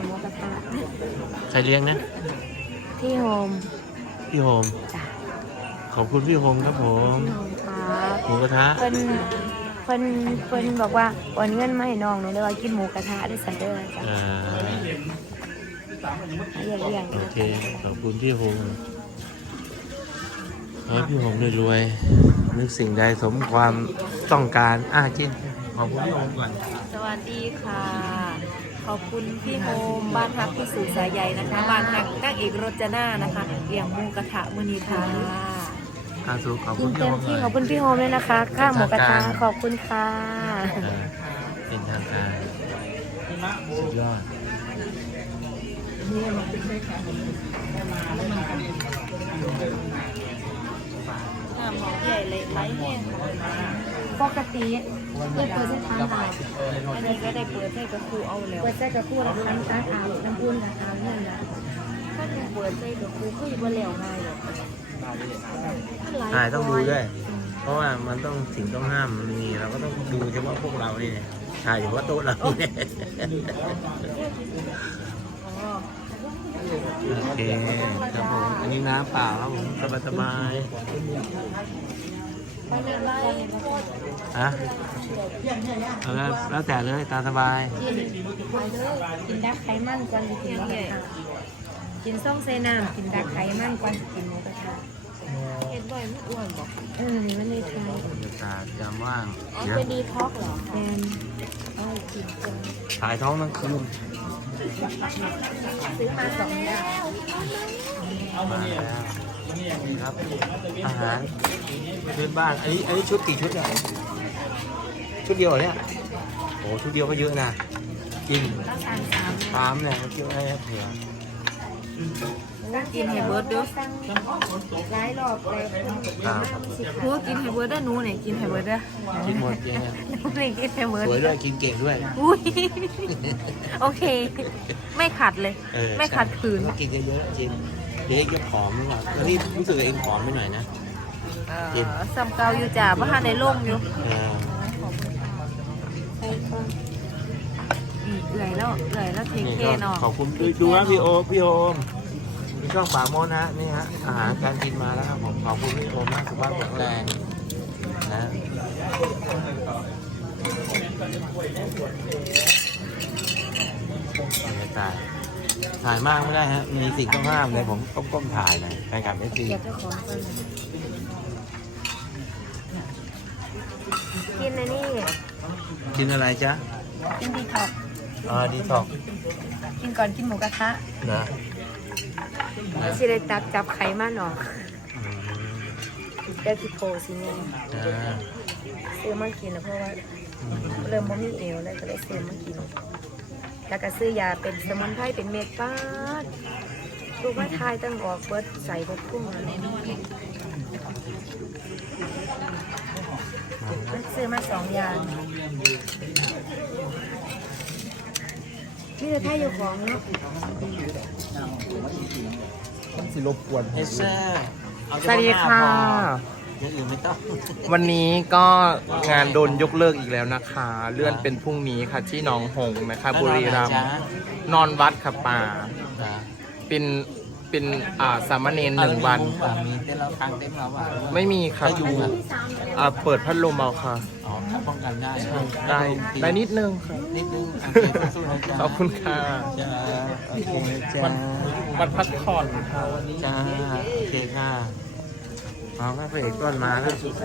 หมูกระทะใครเลี้ยงนะพี่โฮมพี่โฮมจ้ะขอบคุณพี่โฮมครับผมพี่โฮมครับหมูกระทะเพิ่นบอกว่าโอนเงินมาให้น้องหนูเลยว่ากินหมูกระทะด้วยสันเดอร์จ้ะเรียงโอเคขอบคุณพี่โฮมขอให้พี่โฮมรวยๆนึกสิ่งใดสมความต้องการจิ้นขอบคุณพี่โฮมก่อนสวัสดีค่ะ ขอบคุณพี่โฮมบ้านฮักพี่สุสายใหญ่นะคะบ้านฮักนางเอกรจนานะคะเลี้ยงหมูกระทะมื้อนี้ค่ะสุขอบกิคุนณพี่เต็โฮมมหที่น่อยขอบคุณพี่โฮมเลยนะคะข้าวหมูกระทะขอบคุณค่ะเป็นทางการสุดยอดน้ำหอมใหญ่เลยไร้แห้งปกติเปิดเส้นทางตลอดอันนี้ก็ได้เปิดให้กับครูเอาแล้วเปิดเส้นกับคู่ละครั้งตัดเอาน้ำอุ่นกับเอาเนี่ยนะถ้าหนูเปิดให้กับครูก็อยู่บ่แล้วง่ายหรอกต้องดูด้วย เพราะว่ามันต้องสิ่งต้องห้ามมันมีเราก็ต้องดูเฉพาะพวกเรานี่เนี่ยถ่ายเฉพาะโต๊ะเราเนี่ยโอเคครับผมอันนี้น้ำเปล่าครับผมสบายๆฮะเอาแล้วแต่เลยตามสบายกินดักไขมันก่อนกินหมูกระทะกินส้มเซน้ำกินดักไขมันก่อนกินหมูกระทะเห็นบ่อยไม่อ้วนบอกนี่มันในไทยบรรยากาศยามว่างอ๋อเดี๋ยวเป็นดีท็อกเหรอแมนเอากินกันถ่ายท้องทั้งคืนซื้อมา2 อย่างมาแล้วนี่ครับอาหารพื้นบ้านอันนี้ชุดกี่ชุดอะชุดเดียวเหรอเนี่ยโอ้ชุดเดียวก็เยอะนะกินก็สั่ง3 ตามเนี่ยเกี่ยวให้เผื่อกินให้เบิร์ดเด้อสั่งหลายรอบเลยครับครูกินให้เบิร์ดเด้อหนูเนี่ยกินให้เบิร์ดเด้อกินหมดเยอะหนูเนี่ยกินให้เบิร์ดสวยด้วยกินเก่งด้วยอุ้ยโอเค ไม่ขัดเลย ไม่ขัดขืนกินเยอะๆจริงเด็กจะผอมหน่อยตอนนี้รู้สึกเองผอมไปหน่อยนะซ้ำเก่าอยู่จ้าเพราะหาในโล่งอยู่ไปก่อนเหนื่อยแล้วเทนี่เคก็เนาะขอบคุณดูนะพี่โอมีช่องป่าโมดนะนี่ฮะอาหารการกินมาแล้วครับผมขอบคุณพี่โอมากสุขภาพแข็งแรงนะบรรยากาศถ่ายมากไม่ได้ฮะมีสิ่งต้องห้ามเลยผมก้มถ่ายหน่อยไปกับเอฟซีเดี๋ยวเจ้าของก่อนกินในนี่กินอะไรจ๊ะกินดีท็อกดีท็อกกินก่อนกินหมูกระทะนะไม่ใช่เลยตักจับไขมันออกได้ที่โพสิเนี่ยซื้อมากินนะเพราะว่าเริ่มบ่มีเอวแล้วก็เลยซื้อมากิน แล้วก็ซื้อยาเป็นสมุนไพรเป็นเม็ดป้าดลูกว่าทายตั้งออกเบิดใส่เบิดพุ่งอะไรซื้อมา2 อย่างนี่จะทายอยู่ของเนาะสิรบกวนเอสเซอร์สวัสดีค่ะอย่างอื่นไม่ต้องวันนี้ก็งานโดนยกเลิกอีกแล้วนะคะ เลื่อนเป็นพรุ่งนี้ค่ะที่หนองหงส์นะคะ บุรีรัมย์นอนวัดค่ะป่า เป็นสามเณร1 วันมีเต้นเรากางเต้นเราอ่ะไม่มีค่ะถ้าอยู่อ่ะเปิดพัดลมเอาค่ะอ๋อถ้าป้องกันได้ได้นิดนึงค่ะนิดนึงโอเคสู้ๆนะจ๊ะขอบคุณค่ะจ้าโอเคจ้าวันพักผ่อนค่ะจ้าโอเคค่ะเอาพระเอกต้นมาแล้ว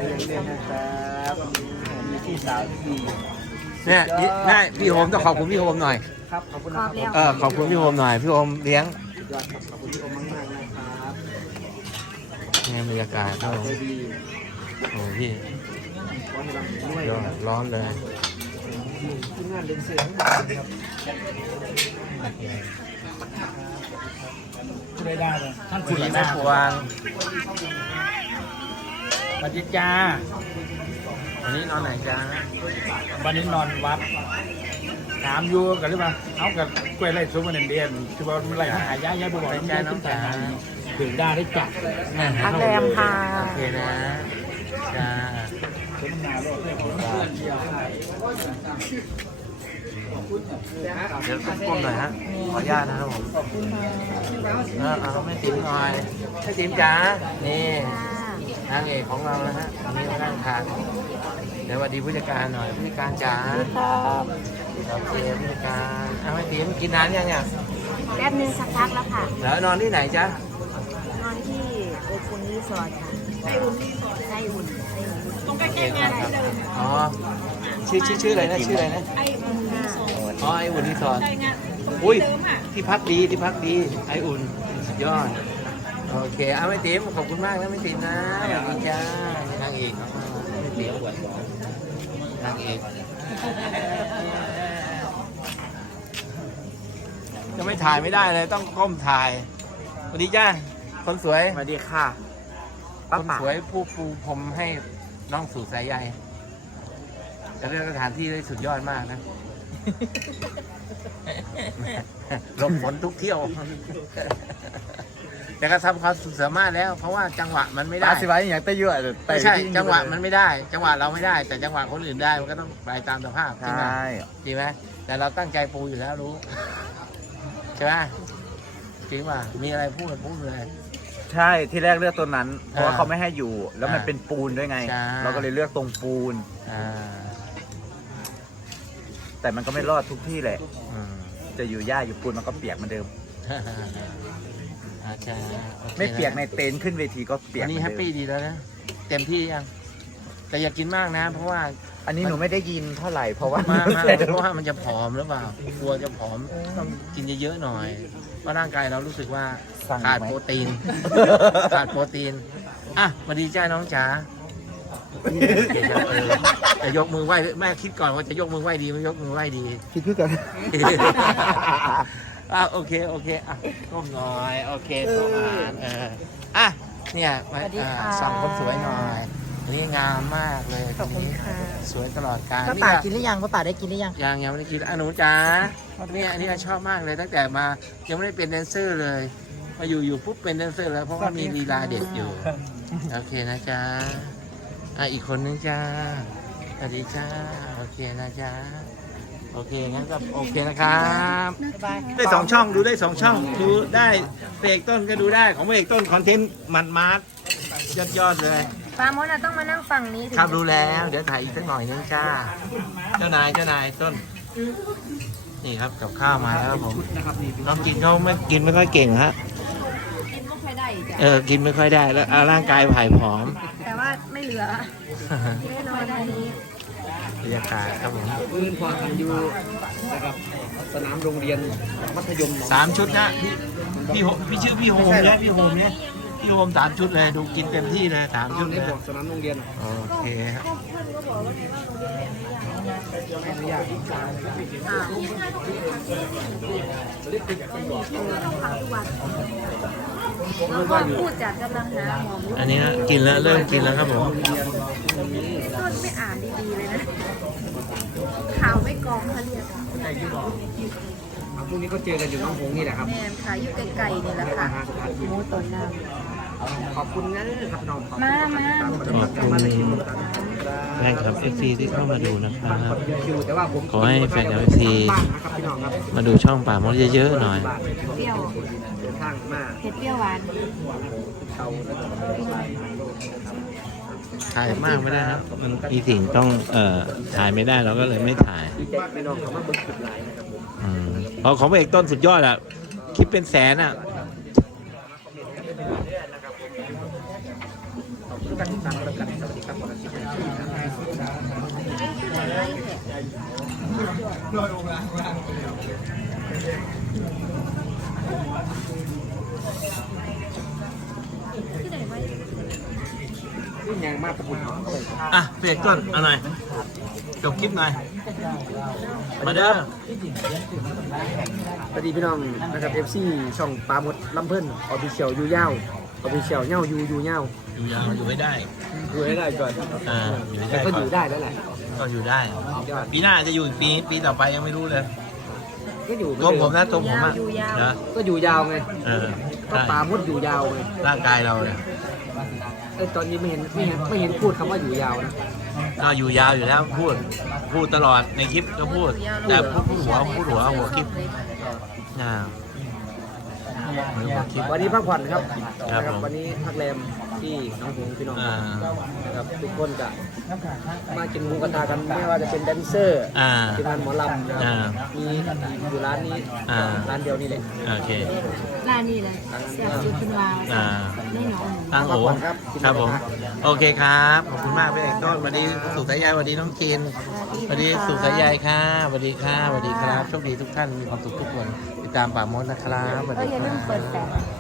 พี่สาวที่เนี่ยนี่พี่โฮมต้องขอบคุณพี่โฮมหน่อยครับขอบคุณขอบแล้วขอบคุณพี่โฮมหน่อยพี่โฮมเลี้ยงยอดขอบคุณพี่อมมากๆนะครับเนี่ยบรรยากาศครับผมใจดีโอ้พี่ขอให้เราด้วยยอดร้อนเลยทีมงานเดินเสียงครับผู้ใดได้เลยท่านผู้หญิงแม่ครัวสวัสดีจ้าวันนี้นอนไหนจ้าวันนี้นอนวัดถามอยู่กันหรือเปล่าเอากับกล้วยไร่ซุ้มมันเดียนคือว่ามันไรหายย้ายบ่บอกน้องจ๋าถึงได้จับพักแรมค่ะโอเคนะจ้าเดี๋ยวก้มหน่อยฮะขออนุญาตนะครับผมเอาแม่ติ๋มหน่อยแม่ติ๋มจ๋านี่นางเอกของเรานะฮะวันนี้มานั่งทานเดี๋ยวสวัสดีผู้จัดการหน่อยผู้จัดการจ๋าโอเคผู้จัดการแม่ติ๋มกินนานยังเนี่ยแป๊บนึงสักพักแล้วค่ะแล้วนอนที่ไหนจ๊ะนอนที่โอคุนรีสอร์ทค่ะไส้อุ่นไส้อุ่นตรงใกล้ๆเนี่ยอ๋อชื่ออะไรนะชื่ออะไรนะไออุ่นค่ะอ๋อไออุ่นรีสอร์ทอุ้ยที่พักดีไออุ่นสุดยอดโอเคเอาไม่ติ๋มขอบคุณมากนะไม่ติ๋มนะสวัสดีจ้านางเอกไม่ติ๋มนางเอกจะไม่ถ่ายไม่ได้เลยต้องก้มถ่ายสวัสดีจ้าคนสวยสวัสดีค่ะคนสวยผู้ปูพรมให้น้องสู่สายใยจะเลือกสถานที่ได้สุดยอดมากนะหลบฝนทุกเที่ยว แต่ก็ทำความสุดสามารถแล้ว เพราะว่าจังหวะมันไม่ได้สิไว้อย่างเต้ยเยอะไม่ใช่จังหวะมันไม่ได้ จังหวะเราไม่ได้ แต่จังหวะคนอื่นได้มันก็ต้องไปตามสภาพใชใช่ไหม่ จริงไหมแต่เราตั้งใจปูอยู่แล้วรู้ใช่ไหมจริงป่ะมีอะไรพูดเลยใช่ที่แรกเลือกตัวนั้น เพราะว่าเขาไม่ให้อยู่ แล้วมันเป็นปูนด้วยไงใช่เราก็เลยเลือกตรงปูนอ่าแต่มันก็ไม่รอดทุกที่แหละอืมจะอยู่หญ้าอยู่ปูนมันก็เปียกเหมือนเดิมอาจารย์โอคไม่เปียกในเต็นท์ขึ้นเวทีก็เปียกวันเหนี้มือแฮนปเดิปี้มดีแล้วนะเต็มที่ยังแต่อย่ากินมากนะ เพราะว่าอันนี้หนูไม่ได้ยินเท่าไหร่เพราะว่าเพราะว่ามันจะผอมหรือเปล่ากลัวจะผอมต้องกินเยอะๆหน่อยเพราะร่างกายเรารู้สึกว่าสั่งขาดไหมโปรตีน ขาดโปรตีนอ่ะมาดีจ้าน้องจ๋าจะยกมือไหว้แม่คิดก่อนว่าจะยกมือไหว้ดีไม่ยกมือไหว้ดีคิดเพื่อกันโอเคอ่ะก้มหน่อยโอเคสมานอ่ะเนี่ยมาส่องคนสวยหน่อยอันนี่งามมากเลยขอบคุณค่ะสวยตลอดกาลป้าป่ากินหรือยังป้าป่าได้กินหรือยังยังไม่ได้กินหนูจ๋าเนี่ยอันนี้ชอบมากเลยตั้งแต่มายังไม่ได้เป็นแดนเซอร์เลย มาอยู่ปุ๊บเป็นแดนเซอร์แล้วเพราะว่ามีลีลาเด็ดอยู่โอเคนะจ๊ะอีกคนนึงจ้าสวัสดีจ้าโอเคนะจ๊ะโอเคงั้นก็โอเคนะครับได้2 ช่องดูได้2 ช่องดูได้เอกต้นก็ดูได้ของเอกต้นคอนเทนต์มันมาร์ยอดเลยป้ามดต้องมานั่งฝั่งนี้ถึงครับรู้แล้วเดี๋ยวถ่ายอีกสักหน่อยนึงจ้าเจ้านายต้นนี่ครับกับข้าวมาแล้วครับผมน้องกินเขาไม่ค่อยเก่งฮะกินไม่ค่อยได้จ้ะกินไม่ค่อยได้แล้วร่างกายผายผอมแต่ว่าไม่เหลือแน่นอนอันนี้บรรยากาศครับผมพื้นความกันอยู่นะครับสนามโรงเรียนมัธยม 3 ชุดนะพี่ชื่อพี่โฮมเนี่ยพี่โฮม3 ชุดเลยดูกินเต็มที่เลย3 ชุดเลยสนามโรงเรียนโอเคครับก็พูดจากกำลังหาหมออันนี้นะกินแล้วเริ่มกินแล้วครับผมต้นไม่อ่านดีๆเลยนะข่าวไม่กองเขาเรียกพรุ่งนี้ก็เจอกันอยู่น้องหงนี่แหละครับแมนค่ะอยู่ไกลๆนี่แหละค่ะหมูต้นน้ขอบคุณนะครับน้องำมาขอบคุณแฟนคลับ FC ที่เข้ามาดูนะครับแต่ว่าผมขอให้แฟนคลับ FC นะครับพี่น้องครับมาดูช่องป่ามดเยอะๆหน่อยเปรี้ยวเดินทางมาเผ็ดเปรี้ยวหวานเขาแล้วถ่ายมากไม่ได้ครับมันมีสิ่งต้องถ่ายไม่ได้เราก็เลยไม่ถ่ายดีใจพี่น้องเขามาเบิกสุดหลายนะครับผมเพราะของพระเอกต้นสุดยอดอ่ะคิดเป็นแสนอ่ะการติดตามแล้วกันสวัสดีครับขอบคุณครับที่ไหนไว้นี่ยังมากกว่าผมอ่ะพระเอกต้นเอาหน่อยจบคลิปหน่อยมาเด้อสวัสดีพี่น้องนะครับ FC ช่องปลาหมดลำเพิ่นออฟฟิเชียลยูยาวออฟฟิเชียลเง่ายูยาวอยู่ยาวอยู่ให้ได้ดูให้ได้ก่อนอยู่ให้แต่ได้ก็ก่ออนยู่ได้แล้วแหละก็อยู่ได้ยอดปีหน้าจะอยู่อีกปีต่อไปยังไม่รู้เลยก็อยู่ตัวผมนะตัวผมอ่ะนะก็อยู่ยาวไง ก็ใช่ปลาหมดอยู่ยาวไงร่างกายเราเนี่ยตอนนี้ไม่เห็นพูดคำว่าอยู่ยาวนะก็อยู่ยาวอยู่แล้วพูดตลอดในคลิปก็พูด แต่พูดหัวคลิปอ่าหัวคลิปวันนี้พักผ่อนครับครับนะผมวันนี้พักแรมที่หน้องหงส์พี่น้องอ่านะครับทุกคนจะมากินหมูกระทะกันไม่ว่าจะเป็นแดนเซอร์อ่าทีมงานหมอลำนะครับอ่ามีอยู่ร้านนี้อ่าร้านเดียวนี่แหละโอเคร้านนี้เลยเสียบจุดขึ้นมาอ่าไม่หนองตั้งโอครับผม โอเคครับ ขอบคุณมากพี่เอกต้นสวัสดีสุสายใยสวัสดีน้องกินสวัสดีสุสายใยค่ะสวัสดีค่ะสวัสดีครับ โชคดีทุกท่าน มีความสุขทุกคน ติดตามป่ามดนะครับสวัสดีอย่าคลืรัมเปิดบแฟลช